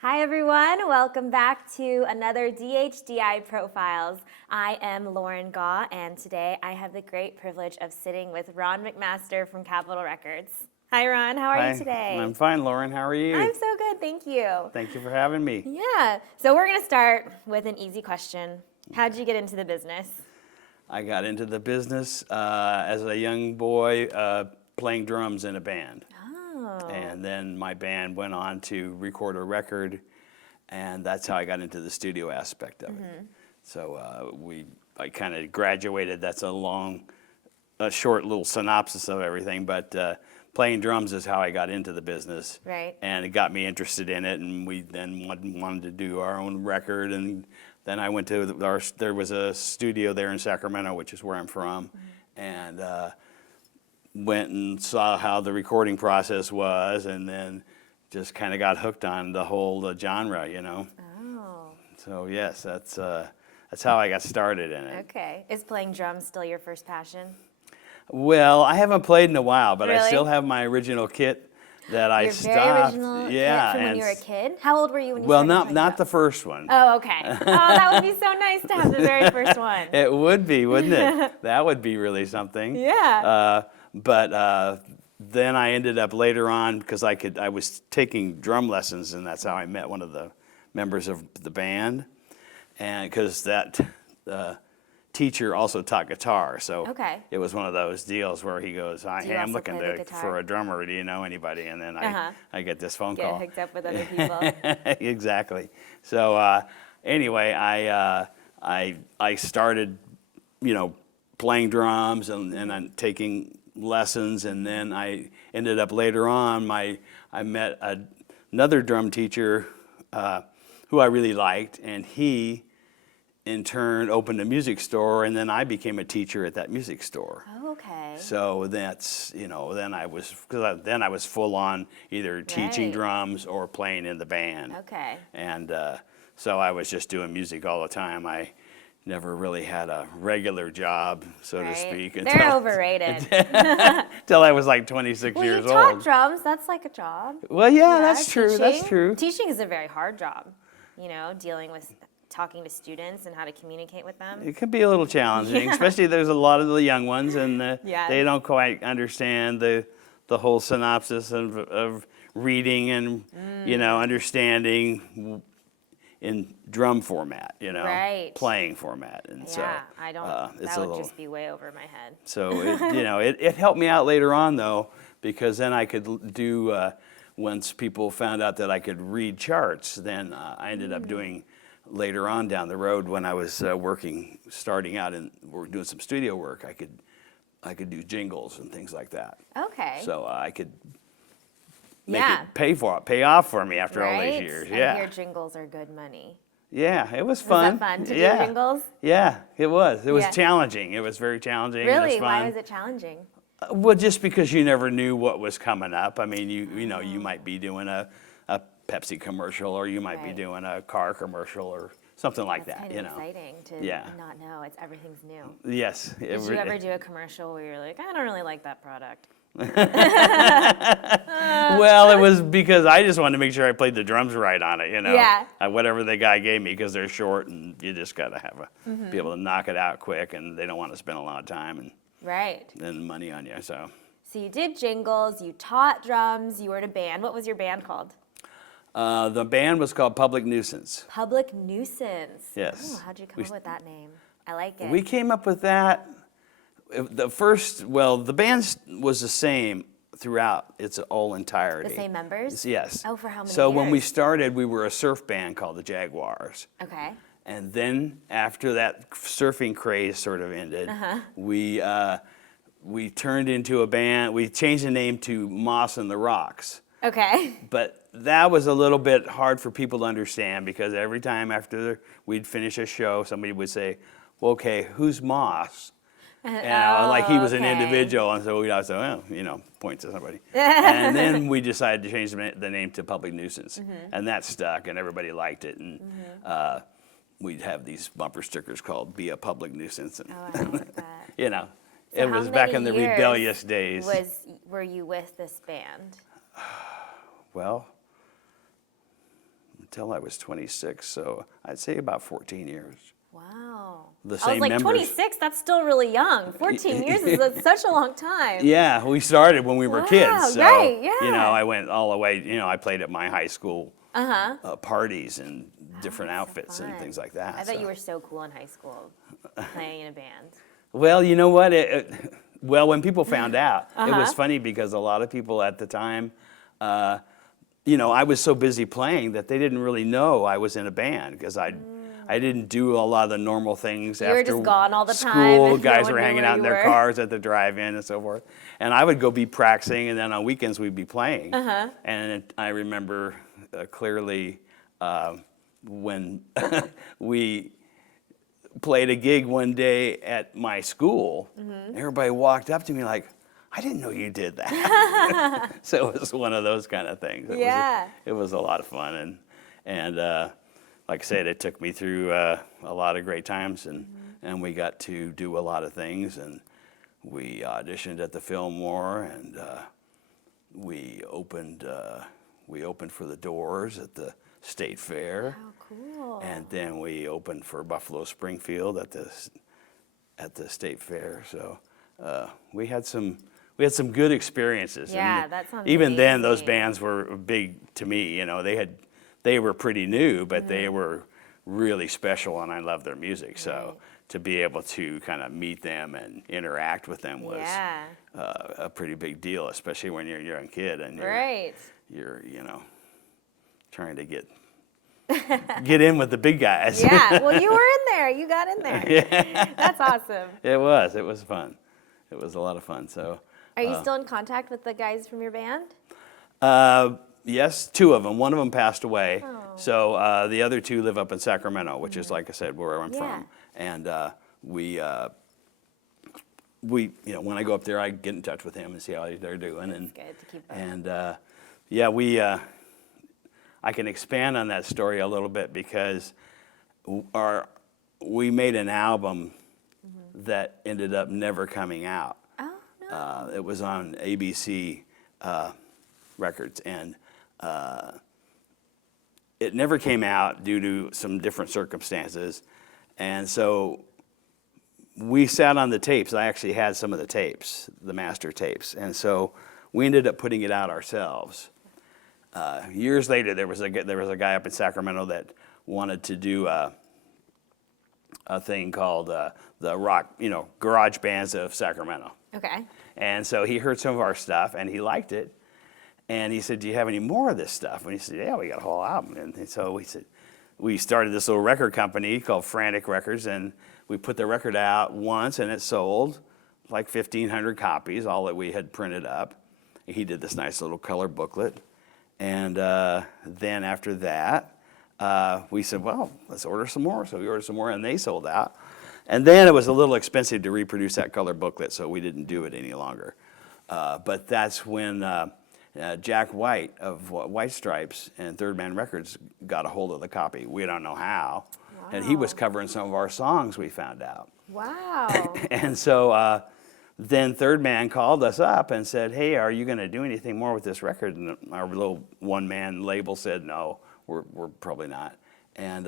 Hi everyone, welcome back to another DHDI Profiles. I am Lauren Gaw, and today I have the great privilege of sitting with Ron McMaster from Capitol Records. Hi Ron, how are you today? I'm fine, Lauren. How are you? I'm so good, thank you. Thank you for having me. Yeah, so we're going to start with an easy question. How'd you get into the business? I got into the business as a young boy playing drums in a band. Oh. And then my band went on to record a record, and that's how I got into the studio aspect of it. So I kind of graduated. That's a short little synopsis of everything, but playing drums is how I got into the business. Right. And it got me interested in it, and we then wanted to do our own record, and then I went to there was a studio there in Sacramento, which is where I'm from, and went and saw how the recording process was, and then just kind of got hooked on the whole genre, you know. Oh. So yes, that's how I got started in it. Okay. Is playing drums still your first passion? Well, I haven't played in a while, but Really? I still have my original kit that I Your stopped. very original Yeah, kit from when you were a kid? How old were you when you well, started not playing not the drums? first one. Oh, okay. Oh, that would be so nice to have the very first one. It would be, wouldn't it? That would be really something. Yeah. But then I ended up later on, because I was taking drum lessons, and that's how I met one of the members of the band, and because that teacher also taught guitar, so Okay. it was one of those deals where he goes, you "Hey, I'm also looking play the guitar? for a drummer. Do you know anybody?" And then I get this phone Get call. hooked up with other people. Exactly. So anyway, I started, playing drums and I'm taking lessons, and then I ended up later on. I met another drum teacher who I really liked, and he in turn opened a music store, and then I became a teacher at that music store. Oh, okay. So that's, then I was full on either teaching Right. drums or playing in the band. Okay. And so I was just doing music all the time. I never really had a regular job, so to Right. speak. They're overrated. Until I was like 26 Well, years you taught old. drums. That's like a job. Well, yeah, that's true. That's teaching. true. Teaching is a very hard job, dealing with talking to students and how to communicate with them. It can be a little challenging, Yeah. especially there's a lot of the young ones, and Yeah. they don't quite understand the whole synopsis of reading and understanding in drum format, Right. playing format, and so Yeah, I don't. it's That a would little. just be way over my head. So it helped me out later on though, because then I could do once people found out that I could read charts, then I ended up doing later on down the road when I was starting out and doing some studio work. I could do jingles and things like that. Okay. So I could make Yeah. it pay off for me after all Right? these years. I Yeah, hear jingles are good money. yeah, it was Was fun. that fun to yeah. do jingles? Yeah, it was. It was Yeah. challenging. It was very challenging. It was Really? Why fun. was it challenging? Well, just because you never knew what was coming up. I mean, you might be doing a Pepsi commercial, or you might be Right. doing a car commercial or something like That's that. kind of exciting to Yeah. not know. Everything's new. Yes. Did you ever do a commercial where you're like, I don't really like that product? Well, it was because I just wanted to make sure I played the drums right on it. Yeah. Whatever the guy gave me, because they're short and you just gotta be able to knock it out quick, and they don't want to spend a lot of time Right. and money on you. So. So you did jingles, you taught drums, you were in a band. What was your band called? The band was called Public Nuisance. Public Nuisance. Yes. Oh, how'd you come up with that name? I like it. We came up with that. The band was the same throughout its whole entirety. The same members? Yes. Oh, for how many So years? when we started, we were a surf band called the Jaguars. Okay. And then after that surfing craze sort of ended, we turned into a band. We changed the name to Moss and the Rocks. Okay. But that was a little bit hard for people to understand, because every time after we'd finish a show, somebody would say, well, okay, who's Moss? Like he was an okay. individual, and so we'd say, well, point to somebody. And then we decided to change the name to Public Nuisance, and that stuck, and everybody liked it. And we'd have these bumper stickers called "Be a Public Nuisance," and Oh, I like that. it how was back many in the years rebellious days. Were you with this band? Well, until I was 26. So I'd say about 14 years. Wow. The I same was like, members. 26, that's still really young. 14 years is such a long time. Yeah, we started when we were kids. So, right, yeah. you know, I went all the way, you know, I played at my high school parties and different outfits and things like that. I bet you were so cool in high school playing in a band. Well, you know what? Well, when people found out, it was funny because a lot of people at the time, you know, I was so busy playing that they didn't really know I was in a band because I didn't do a lot of the normal things after were just gone all the time school. and no Guys one were knew hanging where out in you their were. cars at the drive-in and so forth. And I would go be practicing, and then on weekends we'd be playing. And I remember clearly when we played a gig one day at my school, everybody walked up to me like, I didn't know you did that. So it was one of those kind of things. It was a lot of fun. And like I said, it took me through a lot of great times, and we got to do a lot of things. And we auditioned at the Fillmore, and we opened for the Doors at the State Fair. Oh, cool. And then we opened for Buffalo Springfield at the State Fair. So we had some good experiences. Yeah, and that sounds even then, those amazing. bands were big to me. You know, they were pretty new, but they were really special, and I loved their music. So to be able to kind of meet them and interact with them was a pretty big deal, especially when you're a young kid and you're you know, trying to get in with the big guys. Yeah, well, you were in there. You got in there. Yeah. That's awesome. It was fun. It was a lot of fun. So Are you still in contact with the guys from your band? yes, two of them. One of them passed away. Oh. So the other two live up in Sacramento, which is, like I said, where I'm from. And we, you know, when I go up there, I get in touch with him and see how they're doing. It's good to keep that. And yeah, I can expand on that story a little bit because we made an album that ended up never coming out. Oh, no. It was on ABC Records, and it never came out due to some different circumstances. And so we sat on the tapes. I actually had some of the tapes, the master tapes. And so we ended up putting it out ourselves. Years later, there was a guy up in Sacramento that wanted to do a thing called the rock, you know, garage bands of Sacramento. Okay. And so he heard some of our stuff and he liked it. And he said, "Do you have any more of this stuff?" And he said, "Yeah, we got a whole album." And so we started this little record company called Frantic Records, and we put the record out once, and it sold like 1,500 copies, all that we had printed up. He did this nice little color booklet. And then after that, we said, well, let's order some more. So we ordered some more, and they sold out. And then it was a little expensive to reproduce that color booklet, so we didn't do it any longer. But that's when Jack White of White Stripes and Third Man Records got a hold of the copy. We don't know how. Wow. And he was covering some of our songs, we found out. Wow. And so then Third Man called us up and said, "Hey, are you going to do anything more with this record?" And our little one-man label said, "No, we're probably not." And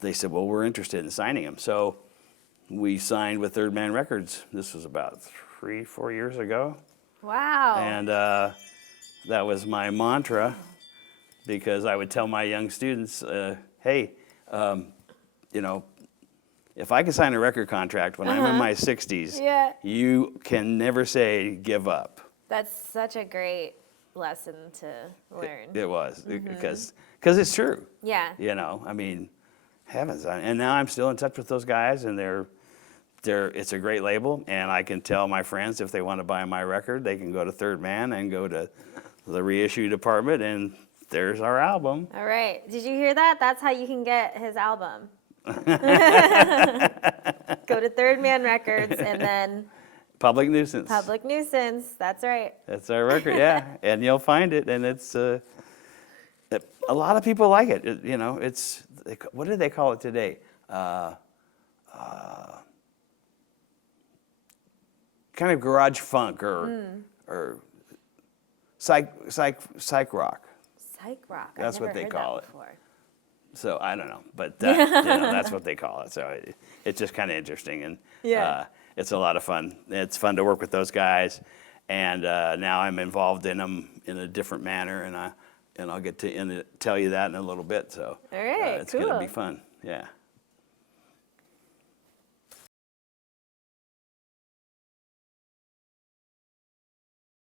they said, "Well, we're interested in signing him." So we signed with Third Man Records. This was about 3-4 years ago. Wow. And that was my mantra, because I would tell my young students, "Hey, you know, if I can sign a record contract when I'm in my 60s, you can never say give up." That's such a great lesson to learn. It was, because it's true. Yeah. You know, I mean, heavens. And now I'm still in touch with those guys, and it's a great label, and I can tell my friends if they want to buy my record, they can go to Third Man and go to the reissue department, and there's our album. All right. Did you hear that? That's how you can get his album. Go to Third Man Records and then Public Nuisance. Public Nuisance. That's right. That's our record, yeah. And you'll find it, and it's a lot of people like it. You know, what do they call it today? Kind of garage funk or psych rock. Pike rock. That's I've never what they heard call that it. before. So I don't know, but that, that's what they call it. So it's just kind of interesting, and it's a lot of fun. It's fun to work with those guys, and now I'm involved in them in a different manner, and I'll get to tell you that in a little bit. So all right, it's going to be cool. fun. Yeah.